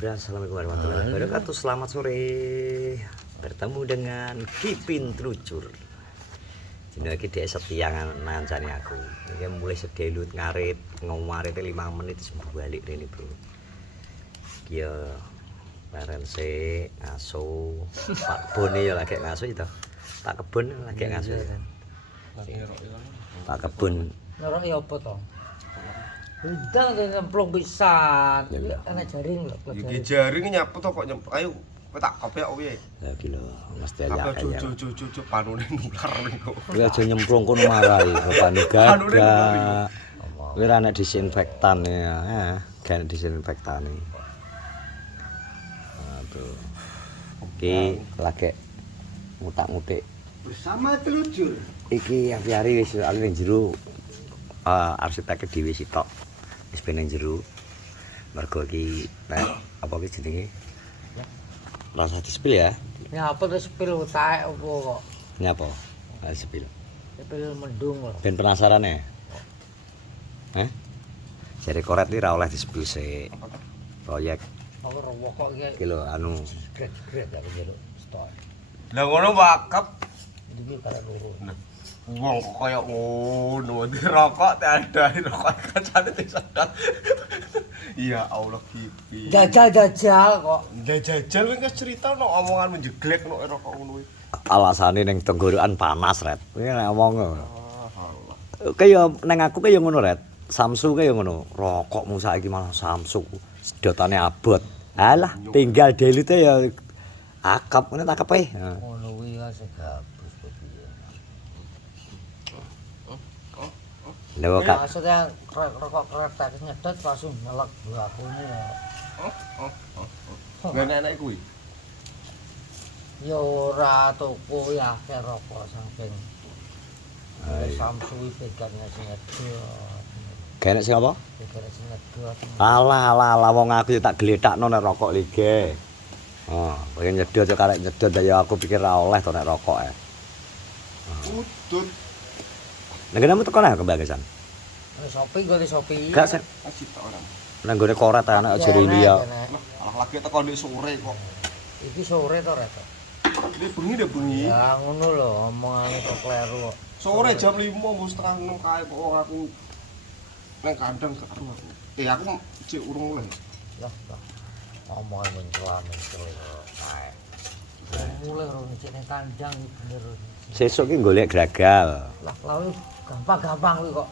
Assalamualaikum warahmatullahi wabarakatuh. Selamat sore. Bertemu dengan Kipin Trucur. Dina iki dhek setiangan nancani aku. Iki mulai sedelut ngarit, ngomarit 5 menit sembuh balik rene, Bro. Iki ya leren sik ngaso. Pak Kebone ya lagi ngaso itu. Pak Kebon lagi ngaso. Pak Kebon. Ngerok ya apa to? Udah nyemplung pisan. Iki ana jaring lho. Iki jaring nyapu to kok nyemplung. Ayo kowe tak kopek kok piye? Ya iki lho, mesti aja. Apa cucu panune nular niku. Kowe aja nyemplung kono marahi, bapane gagak. Kowe ora ana disinfektan ya, gak disinfektan. Aduh. Iki lagi ngutak-ngutik Bersama Trucur. iki api-ari wis ali ning jero. Arsitek dhewe sitok. Wis ben ning jero. Mergo iki apa iki jenenge? Rasa dispil ya. Ya apa to sepil utahe apa kok? Ini apa? Dispil. Sepil mendung lho. Ben penasaran ya? Hah? Jare koret iki ra oleh dispil sik. Proyek Aku rowo kok iki iki lho anu gret-gret aku jero stok. Lah ngono wakep. Iki karo loro. Wong kaya ngono dirokok ada rokok kancane disadap. Iya Allah Kipi. Jajal kok. Jajal wis cerita no omongan menjeglek no rokok ngono kuwi. alasane ning tenggorokan panas, Ret. Kuwi nek omong. Allah. Kaya neng aku kaya ngono, Ret. Samsu kaya ngono. Rokokmu saiki malah Samsu. Sedotane abot. Alah, tinggal delite ya akap ngene tak kepe. Ngono kuwi ya segabus kok piye. Lho Kak. Maksudnya rokok kretek nyedot langsung nelek bakune ya. Ngene kuwi. Ya ora tuku ya akeh rokok saking. Samsu iki pegane sing nyedot. Genek sing apa? Pegane sing nyedot. Alah wong aku ya tak gletakno nek rokok lige. Pengen nyedot yo karek nyedot ya aku pikir ra oleh to nek rokok e. Udut. Nek kamu tekan ae kembangesan. Sopi gole sopi. Gak sik. Kasih tok ora. Nang gone koret anak jero liya. Alah lagi teko ndek sore kok. Iki sore to Ret. Ini bengi deh bengi. Ya ngono lho omongane kok kleru kok. Sore jam 5 wis setengah 6 kae kok wong aku nang kandang karo aku. Aku cek urung mulai. Lah. Omongane mencela kae. Mulai ro cek nang kandang bener. Sesuk ki golek gragal. Lah lawe gampang-gampang kuwi kok.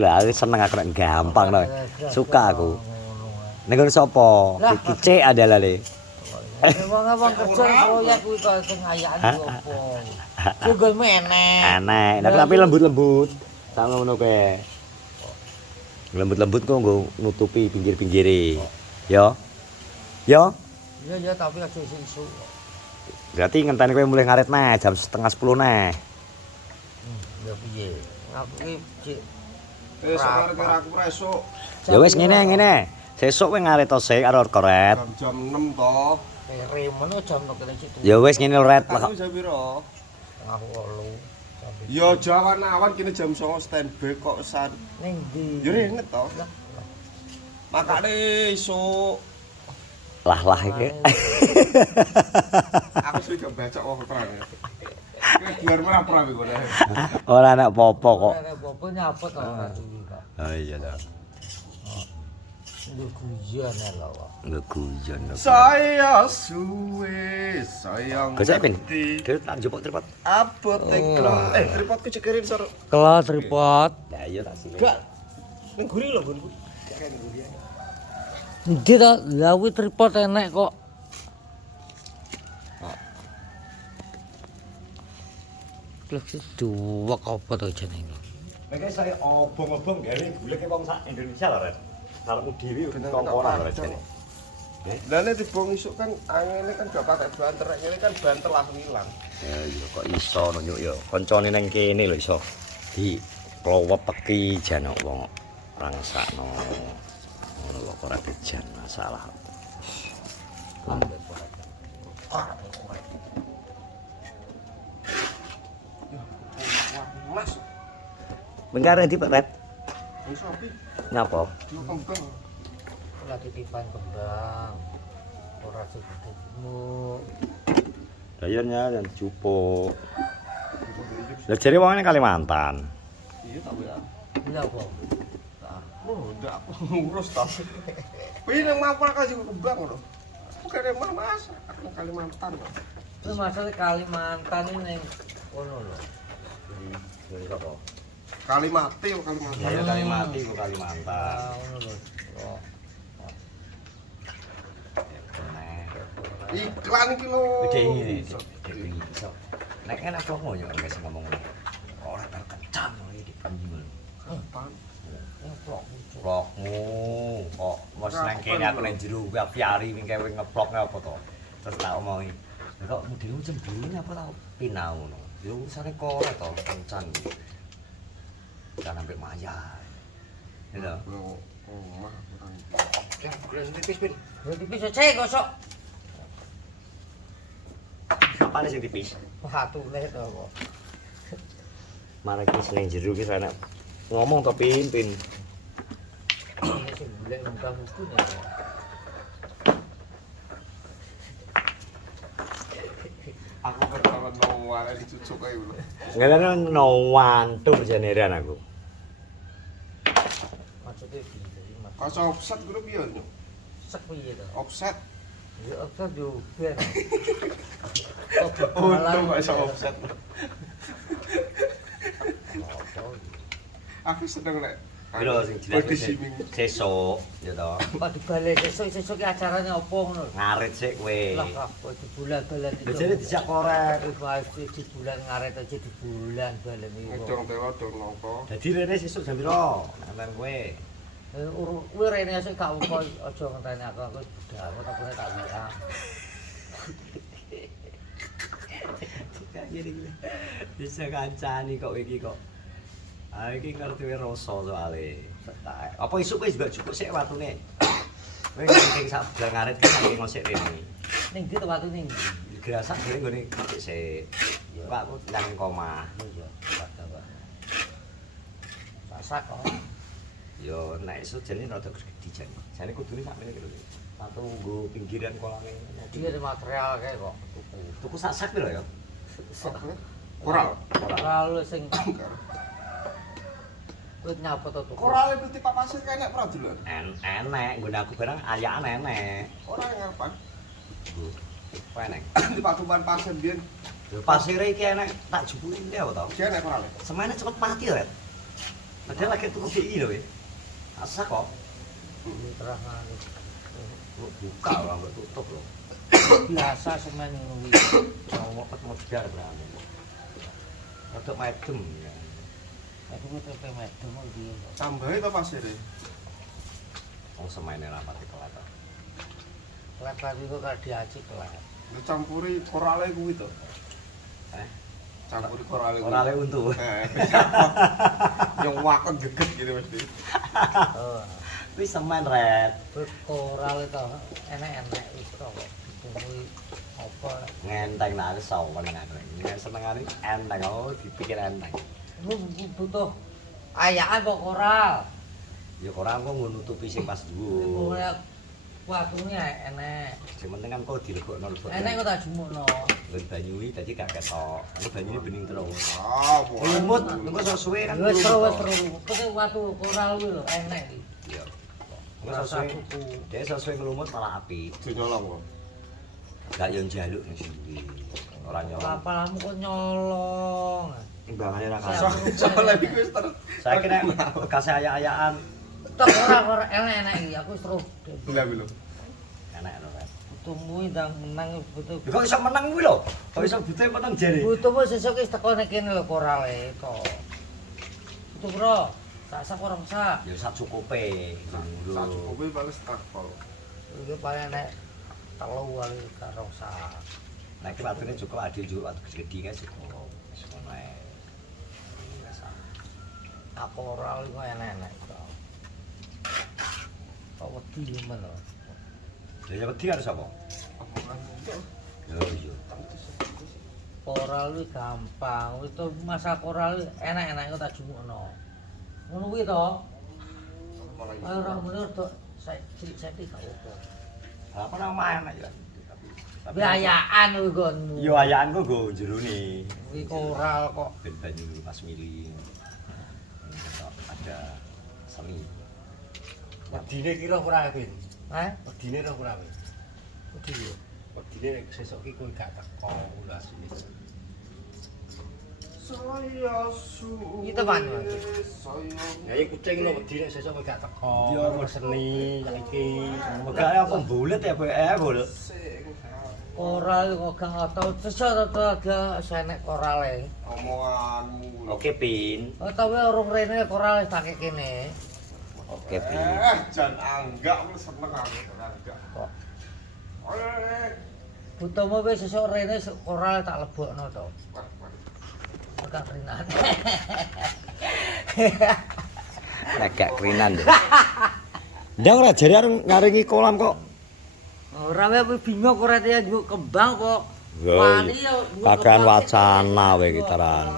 Lah aku seneng aku nek gampang to. Suka aku. Ning ngono sapa? Kicik adalah le. Wong kerja proyek kuwi kok sing ayakane opo. Ku gol meneh. Aneh. Nek tapi lembut-lembut. Sak ngono kowe. Lembut-lembut kok nggo nutupi pinggir-pinggire. Yo. Yo. Iya tapi aja isu. Berarti ngenteni kowe mulai ngarit neh jam 9:30 neh. Ya piye? Aku iki cek Esuk karo aku ora esuk. Ya wis ngene. Sesuk kowe ngarit to sik karo koret. Jam 6 to. remen jam kene cek. Ya wis ngene Ret. Aku jam piro? Aku 8. Ya jawan-awan kene jam 09.00 standby kok san. Ning ndi? Ya ringet to. Makane esuk Lah iki. aku sing gak baca wong perang. Biar merah perang iku. Ora ana apa-apa kok. Nek apa nyapot to ora duwi kok. Oh iya to. Lu guyon lho kok. Ngeguyon. Saya suwe sayang. Kok Pin? Kira tak njupuk tripod. Abot teklo. Tripodku cekerin sor. Kelas tripod. Lah iya tak sih. Gak. Ning guri lho gonku. Ndi to? Lah kuwi tripod enek kok. Lho duwek apa to jenenge? Nek saya obong-obong gawe goleke wong sak Indonesia lho, Ren. Karepmu dhewe kongkonan lho, Ren. Lah nek dibong isuk kan angene kan gak pakai banter, ngene kan banter langsung ilang. Ya iya kok iso nyuk ya. Kancane nang kene lho iso. Di klowepeki jan wong rangsakno. Ngono lho kok ora bejan masalah. Mas, Bengkare ndi Pak Red? wis opi? Nyapa? Dikembang. Lagi titipan kembang. ora sibuk. Dayanya yang jupuk. Lah jare wong Kalimantan. Iya tak ya. Lha apa? Oh, ndak aku ngurus ta. Kuwi nang mapal kasih kembang lho. Bukan emang Mas, aku nang Kalimantan lho. Terus masalah Kalimantan ini ning kono lho. Dari apa? Kalimati kok Kalimantan. Saya Kalimati kok Kalimantan. Ah, ngono lho. Oh. Iklan iki lho. Gede ini. Gede iso. Nek kan aku mau yo wis ngomong ora terkencang iki di penjul. Kapan? Ngeplok. Plokmu kok mos nang kene aku nang jero kuwi apiari mingke ngeplokne apa to. Terus tak omongi. Lah kok modelu cemburu apa tau pinau ngono. Yo usane korek to kencan. Kan sampai maya. Lho. Oh, mah. Ya, boleh tipis, Pin. Ya tipis cek kosok. Kapane sing tipis? Patune to kok. Marek wis nang jero ki enak ngomong to Pin. Ini sing golek muka hukum ya. Aku ketawa nongwal dicucuk ae lho. Ngelane no wantu jeneran aku. Maksudnya piye Mas? Kaca offset kuwi piye yo? Sek piye to? Offset. Ya apa yo ben. Untung gak iso offset. Aku seneng lek. Piro sing jelas Body shaming. sesuk ya to. Kok dibalik sesuk ki acarane apa ngono? Ngarit sik kowe. Lah kok dibulan-balan iki. Lha jare dijak korek. Wis wae di bulan ngaret aja di bulan balen iki. Dong tewa dong nongko. Dadi rene sesuk jam piro? Nenten kowe. Kuwi rene sik gak apa aja ngenteni aku budal tak boleh tak WA. Kak jadi gila. Bisa kancani kok iki kok. Ah iki ngerti rasa soalé. Apa isuk wis mbak cukup sik watune. Kowe ngking sak bulan ngarit ki saking ngosik rene. Ning ndi to watune? Grasak dhewe nggone sik. Pak aku nang koma. Iya, padha wae. Sak kok. Yo nek esuk jane rada gedhi jane. Jane kudune sak meneh lho. Satu nggo pinggiran kolame. Dia ada material kayak kok tuku. Tuku sak sak piro ya? Koral. Kalau sing wis nyapa to tuku. Koral itu tipe pasir kene ora dulu. Enek, nggone aku barang ayakan enek. Ora ngarepan. Kowe enek. Di patuban pasir biyen. Lho pasire iki enek tak jupuki ndek apa to? Dia nek koral. Semene cepet mati ret. Padahal lagi tuku DI lho we. Asa kok Terah ngene. buka ora mbok tutup lho. Biasa semen kuwi. Cowok pet modar berani. Rodok medem ya. Aku tepe medem iki. Tambahi to pasire. Wong semene ra pati kelat. Kelat iku karo diaci kelat. Dicampuri korale kuwi to. Campuri korale kuwi. Orale untu. Yang wakon geget gitu mesti. Oh. Kuwi semen ret. Koral itu enak-enak wis to kok. Ditunggu apa. Ngenteng nak aku sowan aku. Nek senengane enteng oh dipikir enteng. Lu butuh ayaan kok koral. Ya ora engko nutupi sing pas dhuwur. Waktunya enak. Sing penting kan kok dilebokno lebok. Enak kok tak jumukno. Nggon banyu iki dadi gak ketok. Aku banyune bening terus. Ah, Lumut engko suwe kan. Wis terus. Kene watu koral kuwi lho enak iki. Iya. Engko suwe. Dek suwe nglumut malah apik. dinyolong kok. Gak yo njaluk ning sini. Ora nyolong. Kapalmu kok nyolong. Timbangane ra Siap. kalah. Soale iki wis ter. Saiki nek bekas ayaan Tok ora enak iki aku wis terus. Lah lho. enak lho. Tunggu ndang menang butuh. Kok iso menang kuwi lho? Kok iso bute menang jare? Butuhmu sesuk wis teko nek kene lho korale to. Butuh bro. Sak orang sak. Ya sak cukupe. Sak cukupe bales takol. Iki paling nek telu wali karo sak. Nek iki watune cukup adil juga watu gede-gede kan cukup. Wis ngono ae. Aku ora kok enak-enak to. Kok wedi men lho. Ya wedi karo sapa? Yo iya. Koral kuwi gampang. Wis to masak koral enak-enak kok tak jumukno. Ngono kuwi to. Ayo ora bener to. Saiki gak apa. Apa namanya ya? Tapi ayaan kuwi nggonmu. Yo ayaanku nggo jerone. Kuwi koral kok. Ben banyu pas mili. Ada semi. Wedine kira ora Ben. Hah? Wedine ora ora Ben. Wedi yo. Wedine nek sesuk iki kowe gak teko ulas ini. Saya su. Iki teman, Mas. Ya iki kucing lho wedine sesuk kowe gak teko. Iya, seni saiki. Megane apa bulet ya bol. Koral kok gak tau sesuk ada senek korale. Omonganmu. Oke, Pin. Oh tau urung rene koral tak kene. Oke, Pin. Jan anggak lu seneng aku anggak. Kok Eh, butuhmu wis sesuk rene koral tak lebokno to. Agak rinan. Agak krinan ya. Ndang ora jare arep ngaringi kolam kok. Ora wae bingung kok rete nggo kembang kok. Yo, Wani yo. kakean wacana wae iki taran.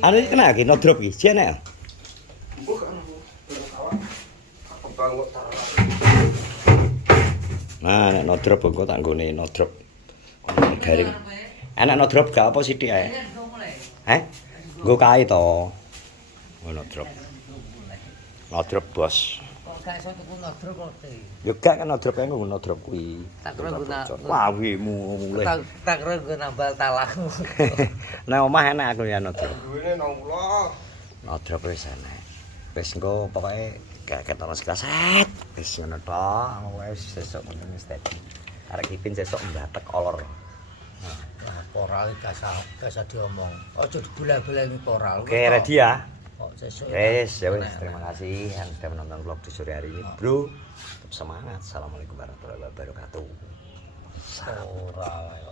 Anu iki kena iki no drop iki, jene. mbuh kan aku. Kembang kok Nah, nek no drop engko tak nggone no drop. Garing. Enak no drop gak apa sithik ae. Nggo kae to. No drop. No drop bos. Kok gak iso tuku nodrop kok te. Yo gak kan no drop ae nggo no drop kuwi. Tak kira guna- Wah, wimu mulai. Tak kira nggo nambal talakmu. Nek omah enak aku ya no drop. duwene nang kula. No drop wis enak. Wis engko pokoke gak ketono sekelas set. Wis ngono tok, wis sesuk mungkin wis dadi. Arek kipin sesuk mbatek olor. Nah, koral iki gak usah diomong. Aja dibola-bolani koral. Oke, ready ya? Kok sesuk. Yes, ya wis, terima kasih yang sudah menonton vlog di sore hari ini, Bro. Tetap semangat. Assalamualaikum warahmatullahi wabarakatuh. Koral.